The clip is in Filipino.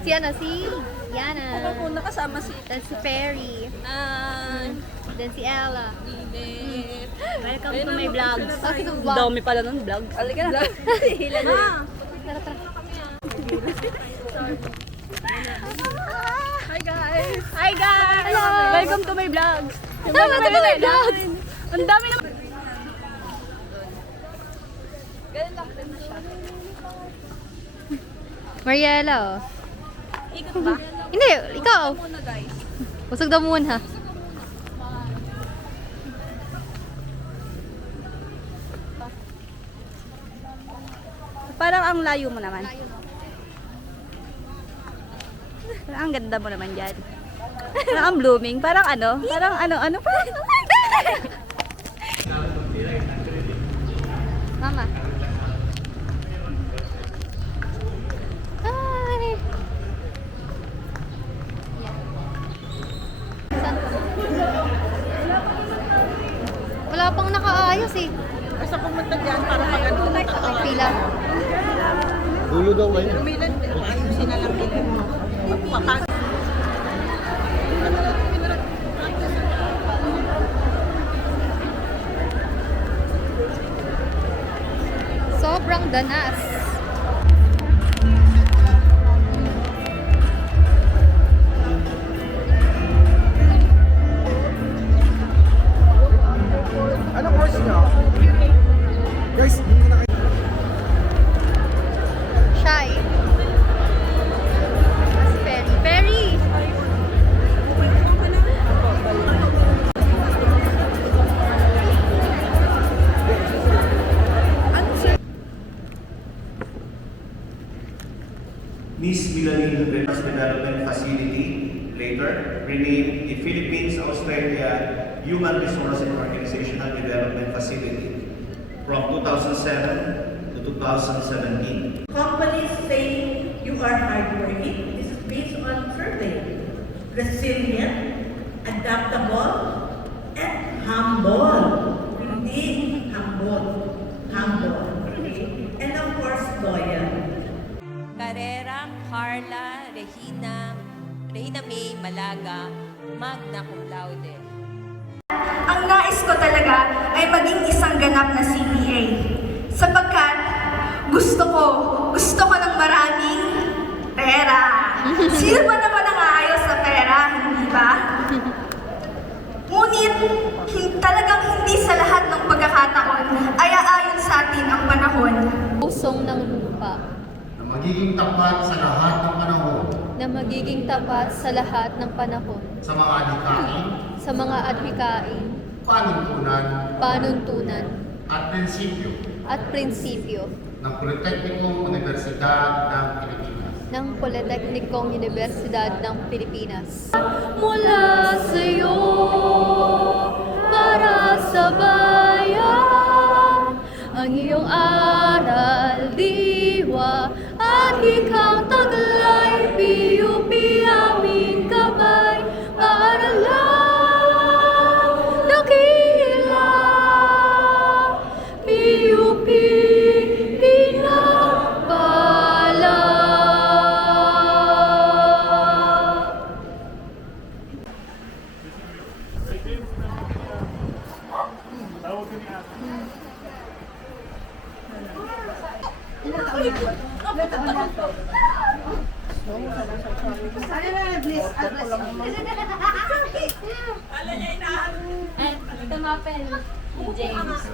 Si ano, si Yana. Ako po nakasama si Then si Perry. Then si Ella. Ninit. Welcome to my vlogs. Okay, to vlog. Dami pala nun, vlog. Alika na. Hila na. Tara, tara. Hi guys. Hi guys! Hello! Welcome to my vlog. Welcome to my vlog. Ang dami na... Ganun lang din siya. Mariela, oh. Ikot ba? Hindi, ikaw. Muna guys. Busog daw muna. Parang ang layo mo naman. Parang ang ganda mo naman dyan. Parang ang blooming. Parang ano pa? Mama. Hi. Saan ka? Wala pang nakaayos eh. Basta pumunta dyan para mag-ano. May pila. Dulo daw kayo. Lumilan. Ayusin na lang nila. Papasok. Sobrang danas. Anong course nyo? Guys, hindi na kayo. Shy. Mas Perry. Perry! Miss Milalino Business Development Facility, later renamed the Philippines-Australia Human Resource and Organizational Development Facility from 2007 to 2017. Companies say you are hardworking. This is based on survey. Resilient, adaptable, and humble. Hindi humble. Humble. Okay? And of course, loyal. Carrera, Carla, Regina May Malaga, magna cum laude. Ang nais ko talaga ay maging isang ganap na CPA. Sapagkat gusto ko ng maraming pera. Sino ba naman ang aayos sa pera, hindi ba? Ngunit talagang hindi sa lahat ng pagkakataon ay aayon sa atin ang panahon. Pusong ng lupa. Na magiging tapat sa lahat ng panahon. Na magiging tapat sa lahat ng panahon. Sa mga adhikain, Sa mga adhikain, panuntunan, at prinsipyo at prinsipyo ng Politeknikong Universidad ng Pilipinas. ng Politeknikong Universidad ng Pilipinas. Mula sa iyo, para sa bayan, ang iyong aral, diwa, at hikang taglay, PUP aming gabay, para lang dakila, PUP pinagpala. Ito nga pen. James.